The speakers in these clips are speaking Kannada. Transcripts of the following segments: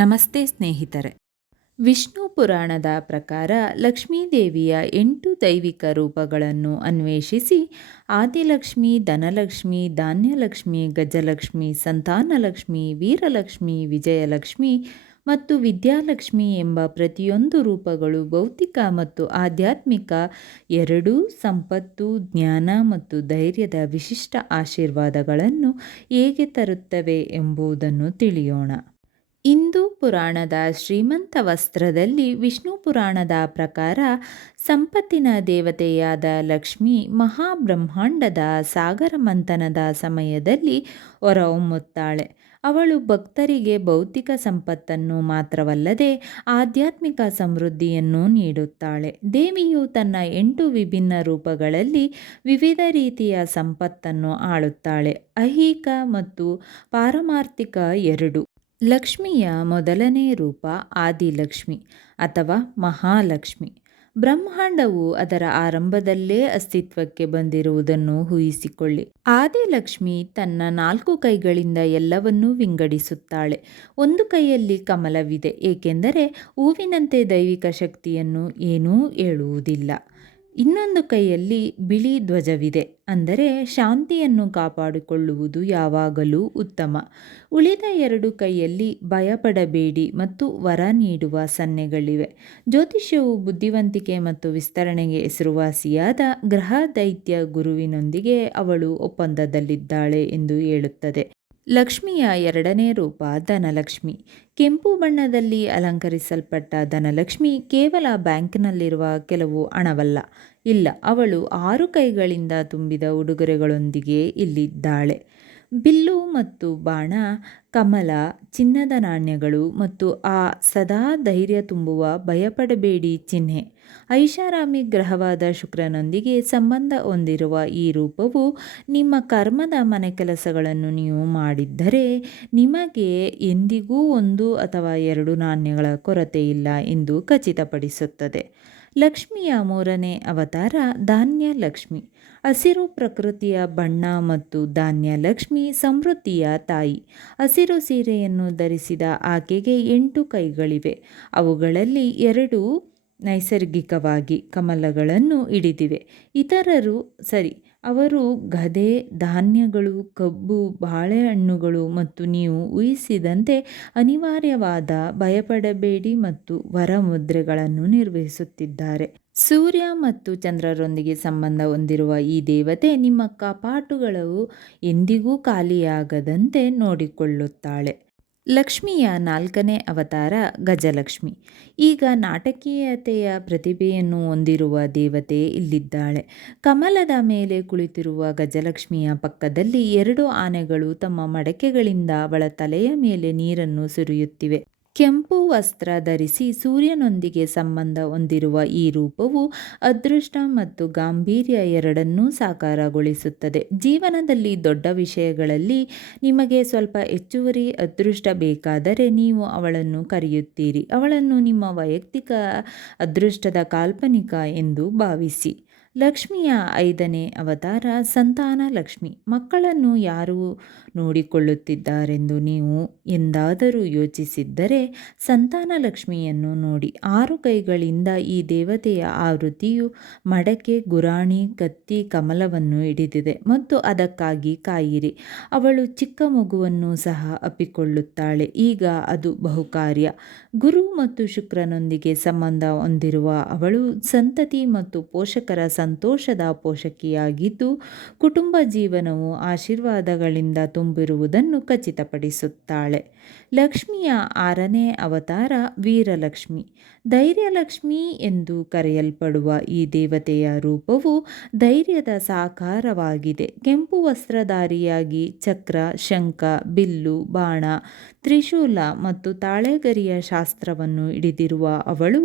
ನಮಸ್ತೆ ಸ್ನೇಹಿತರೆ. ವಿಷ್ಣು ಪುರಾಣದ ಪ್ರಕಾರ ಲಕ್ಷ್ಮೀದೇವಿಯ ಎಂಟು ದೈವಿಕ ರೂಪಗಳನ್ನು ಅನ್ವೇಷಿಸಿ ಆದಿಲಕ್ಷ್ಮಿ, ಧನಲಕ್ಷ್ಮಿ, ಧಾನ್ಯಲಕ್ಷ್ಮಿ, ಗಜಲಕ್ಷ್ಮಿ, ಸಂತಾನಲಕ್ಷ್ಮಿ, ವೀರಲಕ್ಷ್ಮಿ, ವಿಜಯಲಕ್ಷ್ಮಿ ಮತ್ತು ವಿದ್ಯಾಲಕ್ಷ್ಮಿ ಎಂಬ ಪ್ರತಿಯೊಂದು ರೂಪಗಳು ಭೌತಿಕ ಮತ್ತು ಆಧ್ಯಾತ್ಮಿಕ ಎರಡೂ ಸಂಪತ್ತು, ಜ್ಞಾನ ಮತ್ತು ಧೈರ್ಯದ ವಿಶಿಷ್ಟ ಆಶೀರ್ವಾದಗಳನ್ನು ಹೇಗೆ ತರುತ್ತವೆ ಎಂಬುದನ್ನು ತಿಳಿಯೋಣ. ಹಿಂದೂ ಪುರಾಣದ ಶ್ರೀಮಂತ ವಸ್ತ್ರದಲ್ಲಿ ವಿಷ್ಣು ಪುರಾಣದ ಪ್ರಕಾರ ಸಂಪತ್ತಿನ ದೇವತೆಯಾದ ಲಕ್ಷ್ಮಿ ಮಹಾಬ್ರಹ್ಮಾಂಡದ ಸಾಗರ ಮಂಥನದ ಸಮಯದಲ್ಲಿ ಹೊರಹೊಮ್ಮುತ್ತಾಳೆ. ಅವಳು ಭಕ್ತರಿಗೆ ಭೌತಿಕ ಸಂಪತ್ತನ್ನು ಮಾತ್ರವಲ್ಲದೆ ಆಧ್ಯಾತ್ಮಿಕ ಸಮೃದ್ಧಿಯನ್ನು ನೀಡುತ್ತಾಳೆ. ದೇವಿಯು ತನ್ನ ಎಂಟು ವಿಭಿನ್ನ ರೂಪಗಳಲ್ಲಿ ವಿವಿಧ ರೀತಿಯ ಸಂಪತ್ತನ್ನು ಆಳುತ್ತಾಳೆ. ಐಹಿಕ ಮತ್ತು ಪಾರಮಾರ್ಥಿಕ ಎರಡು. ಲಕ್ಷ್ಮಿಯ ಮೊದಲನೇ ರೂಪ ಆದಿಲಕ್ಷ್ಮಿ ಅಥವಾ ಮಹಾಲಕ್ಷ್ಮಿ. ಬ್ರಹ್ಮಾಂಡವು ಅದರ ಆರಂಭದಲ್ಲೇ ಅಸ್ತಿತ್ವಕ್ಕೆ ಬಂದಿರುವುದನ್ನು ಊಹಿಸಿಕೊಳ್ಳಿ. ಆದಿಲಕ್ಷ್ಮಿ ತನ್ನ ನಾಲ್ಕು ಕೈಗಳಿಂದ ಎಲ್ಲವನ್ನೂ ವಿಂಗಡಿಸುತ್ತಾಳೆ. ಒಂದು ಕೈಯಲ್ಲಿ ಕಮಲವಿದೆ, ಏಕೆಂದರೆ ಹೂವಿನಂತೆ ದೈವಿಕ ಶಕ್ತಿಯನ್ನು ಏನೂ ಹೇಳುವುದಿಲ್ಲ. ಇನ್ನೊಂದು ಕೈಯಲ್ಲಿ ಬಿಳಿ ಧ್ವಜವಿದೆ. ಅಂದರೆ ಶಾಂತಿಯನ್ನು ಕಾಪಾಡಿಕೊಳ್ಳುವುದು ಯಾವಾಗಲೂ ಉತ್ತಮ. ಉಳಿದ ಎರಡು ಕೈಯಲ್ಲಿ ಭಯಪಡಬೇಡಿ ಮತ್ತು ವರ ನೀಡುವ ಸನ್ನೆಗಳಿವೆ. ಜ್ಯೋತಿಷ್ಯವು ಬುದ್ಧಿವಂತಿಕೆ ಮತ್ತು ವಿಸ್ತರಣೆಗೆ ಹೆಸರುವಾಸಿಯಾದ ಗ್ರಹ ದೈತ್ಯ ಗುರುವಿನೊಂದಿಗೆ ಅವಳು ಒಪ್ಪಂದದಲ್ಲಿದ್ದಾಳೆ ಎಂದು ಹೇಳುತ್ತದೆ. ಲಕ್ಷ್ಮಿಯ ಎರಡನೇ ರೂಪ ಧನಲಕ್ಷ್ಮಿ. ಕೆಂಪು ಬಣ್ಣದಲ್ಲಿ ಅಲಂಕರಿಸಲ್ಪಟ್ಟ ಧನಲಕ್ಷ್ಮಿ ಕೇವಲ ಬ್ಯಾಂಕ್ನಲ್ಲಿರುವ ಕೆಲವು ಹಣವಲ್ಲ. ಇಲ್ಲ, ಅವಳು ಆರು ಕೈಗಳಿಂದ ತುಂಬಿದ ಉಡುಗೊರೆಗಳೊಂದಿಗೆ ಇಲ್ಲಿದ್ದಾಳೆ. ಬಿಲ್ಲು ಮತ್ತು ಬಾಣ, ಕಮಲ, ಚಿನ್ನದ ನಾಣ್ಯಗಳು ಮತ್ತು ಆ ಸದಾ ಧೈರ್ಯ ತುಂಬುವ ಭಯಪಡಬೇಡಿ ಚಿಹ್ನೆ. ಐಷಾರಾಮಿ ಗ್ರಹವಾದ ಶುಕ್ರನೊಂದಿಗೆ ಸಂಬಂಧ ಹೊಂದಿರುವ ಈ ರೂಪವು ನಿಮ್ಮ ಕರ್ಮದ ಮನೆ ಕೆಲಸಗಳನ್ನು ನೀವು ಮಾಡಿದ್ದರೆ ನಿಮಗೆ ಎಂದಿಗೂ ಒಂದು ಅಥವಾ ಎರಡು ನಾಣ್ಯಗಳ ಕೊರತೆ ಇಲ್ಲ ಎಂದು ಖಚಿತಪಡಿಸುತ್ತದೆ. ಲಕ್ಷ್ಮಿಯ ಮೂರನೇ ಅವತಾರ ಧಾನ್ಯ ಲಕ್ಷ್ಮಿ. ಹಸಿರು ಪ್ರಕೃತಿಯ ಬಣ್ಣ ಮತ್ತು ಧಾನ್ಯ ಲಕ್ಷ್ಮಿ ಸಮೃದ್ಧಿಯ ತಾಯಿ. ಹಸಿರು ಸೀರೆಯನ್ನು ಧರಿಸಿದ ಆಕೆಗೆ ಎಂಟು ಕೈಗಳಿವೆ. ಅವುಗಳಲ್ಲಿ ಎರಡು ನೈಸರ್ಗಿಕವಾಗಿ ಕಮಲಗಳನ್ನು ಹಿಡಿದಿವೆ. ಇತರರು, ಸರಿ ಅವರು ಗದೆ, ಧಾನ್ಯಗಳು, ಕಬ್ಬು, ಬಾಳೆಹಣ್ಣುಗಳು ಮತ್ತು ನೀವು ಊಹಿಸಿದಂತೆ ಅನಿವಾರ್ಯವಾದ ಭಯಪಡಬೇಡಿ ಮತ್ತು ವರಮುದ್ರೆಗಳನ್ನು ನಿರ್ವಹಿಸುತ್ತಿದ್ದಾರೆ. ಸೂರ್ಯ ಮತ್ತು ಚಂದ್ರರೊಂದಿಗೆ ಸಂಬಂಧ ಹೊಂದಿರುವ ಈ ದೇವತೆ ನಿಮ್ಮ ಕಪಾಟುಗಳು ಎಂದಿಗೂ ಖಾಲಿಯಾಗದಂತೆ ನೋಡಿಕೊಳ್ಳುತ್ತಾಳೆ. ಲಕ್ಷ್ಮಿಯ ನಾಲ್ಕನೇ ಅವತಾರ ಗಜಲಕ್ಷ್ಮಿ. ಈಗ ನಾಟಕೀಯತೆಯ ಪ್ರತಿಭೆಯನ್ನು ಹೊಂದಿರುವ ದೇವತೆ ಇಲ್ಲಿದ್ದಾಳೆ. ಕಮಲದ ಮೇಲೆ ಕುಳಿತಿರುವ ಗಜಲಕ್ಷ್ಮಿಯ ಪಕ್ಕದಲ್ಲಿ ಎರಡು ಆನೆಗಳು ತಮ್ಮ ಮಡಕೆಗಳಿಂದ ಅವಳ ತಲೆಯ ಮೇಲೆ ನೀರನ್ನು ಸುರಿಯುತ್ತಿವೆ. ಕೆಂಪು ವಸ್ತ್ರ ಧರಿಸಿ ಸೂರ್ಯನೊಂದಿಗೆ ಸಂಬಂಧ ಹೊಂದಿರುವ ಈ ರೂಪವು ಅದೃಷ್ಟ ಮತ್ತು ಗಾಂಭೀರ್ಯ ಎರಡನ್ನೂ ಸಾಕಾರಗೊಳಿಸುತ್ತದೆ. ಜೀವನದಲ್ಲಿ ದೊಡ್ಡ ವಿಷಯಗಳಲ್ಲಿ ನಿಮಗೆ ಸ್ವಲ್ಪ ಹೆಚ್ಚುವರಿ ಅದೃಷ್ಟ ಬೇಕಾದರೆ ನೀವು ಅವಳನ್ನು ಕರೆಯುತ್ತೀರಿ. ಅವಳನ್ನು ನಿಮ್ಮ ವೈಯಕ್ತಿಕ ಅದೃಷ್ಟದ ಕಾಲ್ಪನಿಕ ಎಂದು ಭಾವಿಸಿ. ಲಕ್ಷ್ಮಿಯ ಐದನೇ ಅವತಾರ ಸಂತಾನ ಲಕ್ಷ್ಮಿ. ಮಕ್ಕಳನ್ನು ಯಾರು ನೋಡಿಕೊಳ್ಳುತ್ತಿದ್ದಾರೆಂದು ನೀವು ಎಂದಾದರೂ ಯೋಚಿಸಿದ್ದರೆ ಸಂತಾನ ಲಕ್ಷ್ಮಿಯನ್ನು ನೋಡಿ ಆರು ಕೈಗಳಿಂದ ಈ ದೇವತೆಯ ಆವೃತ್ತಿಯು ಮಡಕೆ, ಗುರಾಣಿ, ಕತ್ತಿ, ಕಮಲವನ್ನು ಹಿಡಿದಿದೆ ಮತ್ತು ಅದಕ್ಕಾಗಿ ಕಾಯಿರಿ. ಅವಳು ಚಿಕ್ಕ ಮಗುವನ್ನು ಸಹ ಅಪ್ಪಿಕೊಳ್ಳುತ್ತಾಳೆ. ಈಗ ಅದು ಬಹುಕಾರ್ಯ. ಗುರು ಮತ್ತು ಶುಕ್ರನೊಂದಿಗೆ ಸಂಬಂಧ ಹೊಂದಿರುವ ಅವಳು ಸಂತತಿ ಮತ್ತು ಪೋಷಕರ ಸಂತೋಷದ ಪೋಷಕಿಯಾಗಿದ್ದು ಕುಟುಂಬ ಜೀವನವು ಆಶೀರ್ವಾದಗಳಿಂದ ತುಂಬಿರುವುದನ್ನು ಖಚಿತಪಡಿಸುತ್ತಾಳೆ. ಲಕ್ಷ್ಮಿಯ ಆರನೇ ಅವತಾರ ವೀರಲಕ್ಷ್ಮಿ. ಧೈರ್ಯಲಕ್ಷ್ಮಿ ಎಂದು ಕರೆಯಲ್ಪಡುವ ಈ ದೇವತೆಯ ರೂಪವು ಧೈರ್ಯದ ಸಾಕಾರವಾಗಿದೆ. ಕೆಂಪು ವಸ್ತ್ರಧಾರಿಯಾಗಿ ಚಕ್ರ, ಶಂಖ, ಬಿಲ್ಲು, ಬಾಣ ತ್ರಿಶೂಲ ಮತ್ತು ತಾಳೆಗರಿಯ ಶಾಸ್ತ್ರವನ್ನು ಹಿಡಿದಿರುವ ಅವಳು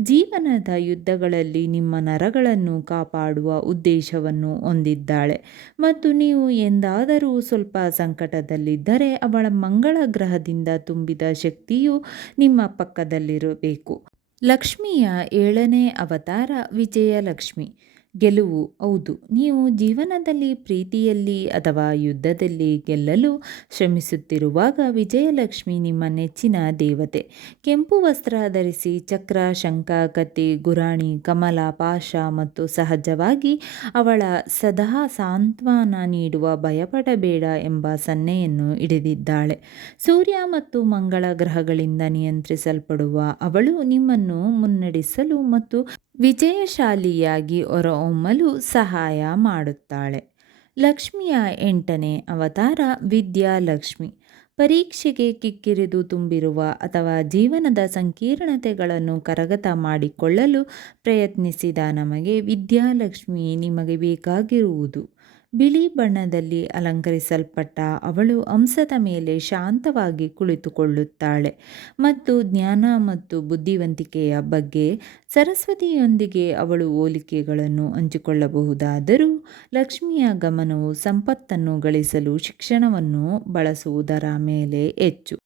ಜೀವನದ ಯುದ್ಧಗಳಲ್ಲಿ ನಿಮ್ಮ ನರಗಳನ್ನು ಕಾಪಾಡುವ ಉದ್ದೇಶವನ್ನು ಹೊಂದಿದ್ದಾಳೆ. ಮತ್ತು ನೀವು ಎಂದಾದರೂ ಸ್ವಲ್ಪ ಸಂಕಟದಲ್ಲಿದ್ದರೆ ಅವಳ ಮಂಗಳ ಗ್ರಹದಿಂದ ತುಂಬಿದ ಶಕ್ತಿಯು ನಿಮ್ಮ ಪಕ್ಕದಲ್ಲಿರಬೇಕು. ಲಕ್ಷ್ಮಿಯ ಏಳನೇ ಅವತಾರ ವಿಜಯಲಕ್ಷ್ಮಿ. ಗೆಲುವು, ಹೌದು. ನೀವು ಜೀವನದಲ್ಲಿ, ಪ್ರೀತಿಯಲ್ಲಿ ಅಥವಾ ಯುದ್ಧದಲ್ಲಿ ಗೆಲ್ಲಲು ಶ್ರಮಿಸುತ್ತಿರುವಾಗ ವಿಜಯಲಕ್ಷ್ಮಿ ನಿಮ್ಮ ನೆಚ್ಚಿನ ದೇವತೆ. ಕೆಂಪು ವಸ್ತ್ರ ಧರಿಸಿ ಚಕ್ರ, ಶಂಖ, ಕತ್ತಿ, ಗುರಾಣಿ, ಕಮಲ ಪಾಶ ಮತ್ತು ಸಹಜವಾಗಿ ಅವಳ ಸದಾ ಸಾಂತ್ವನ ನೀಡುವ ಭಯಪಡಬೇಡ ಎಂಬ ಸನ್ನೆಯನ್ನು ಹಿಡಿದಿದ್ದಾಳೆ. ಸೂರ್ಯ ಮತ್ತು ಮಂಗಳ ಗ್ರಹಗಳಿಂದ ನಿಯಂತ್ರಿಸಲ್ಪಡುವ ಅವಳು ನಿಮ್ಮನ್ನು ಮುನ್ನಡೆಸಲು ಮತ್ತು ವಿಜಯಶಾಲಿಯಾಗಿ ಹೊರಹೊಮ್ಮಲು ಸಹಾಯ ಮಾಡುತ್ತಾಳೆ. ಲಕ್ಷ್ಮಿಯ ಎಂಟನೇ ಅವತಾರ ವಿದ್ಯಾಲಕ್ಷ್ಮಿ. ಪರೀಕ್ಷೆಗೆ ಕಿಕ್ಕಿರಿದು ತುಂಬಿರುವ ಅಥವಾ ಜೀವನದ ಸಂಕೀರ್ಣತೆಗಳನ್ನು ಕರಗತ ಮಾಡಿಕೊಳ್ಳಲು ಪ್ರಯತ್ನಿಸಿದ ನಮಗೆ ವಿದ್ಯಾಲಕ್ಷ್ಮಿ ನಿಮಗೆ ಬೇಕಾಗಿರುವುದು. ಬಿಳಿ ಬಣ್ಣದಲ್ಲಿ ಅಲಂಕರಿಸಲ್ಪಟ್ಟ ಅವಳು ಅಂಸದ ಮೇಲೆ ಶಾಂತವಾಗಿ ಕುಳಿತುಕೊಳ್ಳುತ್ತಾಳೆ ಮತ್ತು ಜ್ಞಾನ ಮತ್ತು ಬುದ್ಧಿವಂತಿಕೆಯ ಬಗ್ಗೆ ಸರಸ್ವತಿಯೊಂದಿಗೆ ಅವಳು ಹೋಲಿಕೆಗಳನ್ನು ಹಂಚಿಕೊಳ್ಳಬಹುದಾದರೂ ಲಕ್ಷ್ಮಿಯ ಗಮನವು ಸಂಪತ್ತನ್ನು ಗಳಿಸಲು ಶಿಕ್ಷಣವನ್ನು ಬಳಸುವುದರ ಮೇಲೆ ಹೆಚ್ಚು.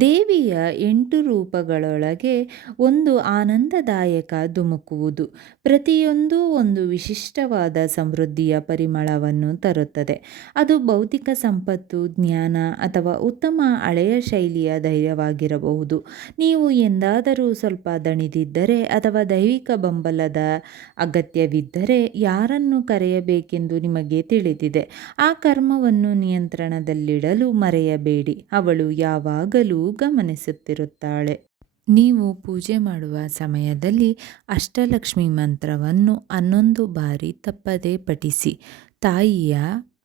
ದೇವಿಯ ಎಂಟು ರೂಪಗಳೊಳಗೆ ಒಂದು ಆನಂದದಾಯಕ ಧುಮುಕುವುದು. ಪ್ರತಿಯೊಂದು ಒಂದು ವಿಶಿಷ್ಟವಾದ ಸಮೃದ್ಧಿಯ ಪರಿಮಳವನ್ನು ತರುತ್ತದೆ. ಅದು ಭೌತಿಕ ಸಂಪತ್ತು, ಜ್ಞಾನ ಅಥವಾ ಉತ್ತಮ ಹಳೆಯ ಶೈಲಿಯ ಧೈರ್ಯವಾಗಿರಬಹುದು. ನೀವು ಎಂದಾದರೂ ಸ್ವಲ್ಪ ದಣಿದಿದ್ದರೆ ಅಥವಾ ದೈವಿಕ ಬೆಂಬಲದ ಅಗತ್ಯವಿದ್ದರೆ ಯಾರನ್ನು ಕರೆಯಬೇಕೆಂದು ನಿಮಗೆ ತಿಳಿದಿದೆ. ಆ ಕರ್ಮವನ್ನು ನಿಯಂತ್ರಣದಲ್ಲಿಡಲು ಮರೆಯಬೇಡಿ. ಅವಳು ಯಾವಾಗಲೂ ಗಮನಿಸುತ್ತಿರುತ್ತಾಳೆ. ನೀವು ಪೂಜೆ ಮಾಡುವ ಸಮಯದಲ್ಲಿ ಅಷ್ಟಲಕ್ಷ್ಮಿ ಮಂತ್ರವನ್ನು ಹನ್ನೊಂದು ಬಾರಿ ತಪ್ಪದೆ ಪಠಿಸಿ, ತಾಯಿಯ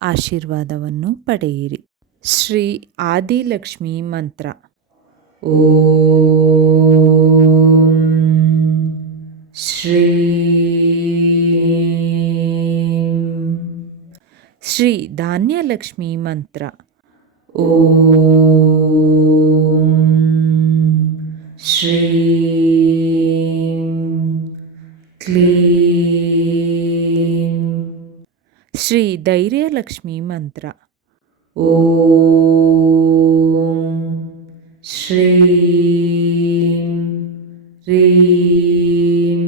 ಆಶೀರ್ವಾದವನ್ನು ಪಡೆಯಿರಿ. ಶ್ರೀ ಆದಿಲಕ್ಷ್ಮಿ ಮಂತ್ರ. ಓಂ ಶ್ರೀ ಶ್ರೀ ಧಾನ್ಯಲಕ್ಷ್ಮಿ ಮಂತ್ರ. ಓಂ ಶ್ರೀ ಕ್ಲೀಂ ಶ್ರೀ ಧೈರ್ಯಲಕ್ಷ್ಮಿ ಮಂತ್ರ. ಓಂ ಶ್ರೀ ರೀಂ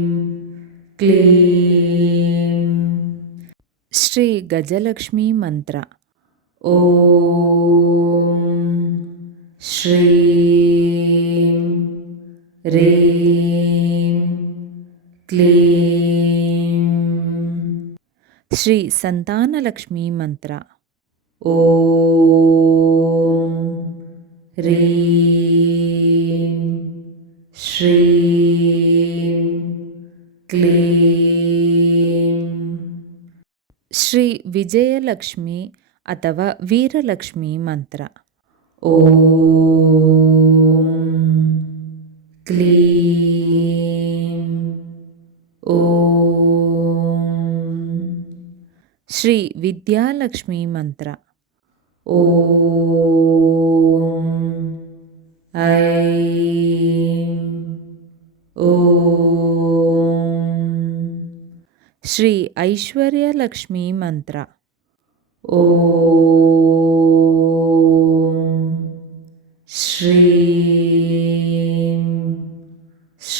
ಕ್ಲೀಂ. ಶ್ರೀ ಗಜಲಕ್ಷ್ಮಿ ಮಂತ್ರ. ಓಂ ಶ್ರೀ ರೀಂ ಕ್ಲೀಂ ಶ್ರೀ ಸಂತಾನಲಕ್ಷ್ಮಿ ಮಂತ್ರ ಓಂ ರೀಂ ಶ್ರೀಂ ಕ್ಲೀಂ ಶ್ರೀ ವಿಜಯಲಕ್ಷ್ಮಿ ಅಥವಾ ವೀರಲಕ್ಷ್ಮಿ ಮಂತ್ರ ಓಂ ಕ್ಲೀಂ ಓಂ ಶ್ರೀ ವಿದ್ಯಾಲಕ್ಷ್ಮಿ ಮಂತ್ರ ಓಂ ಐಂ ಓಂ ಶ್ರೀ ಐಶ್ವರ್ಯಲಕ್ಷ್ಮಿ ಮಂತ್ರ ಓಂ ಶ್ರೀಂ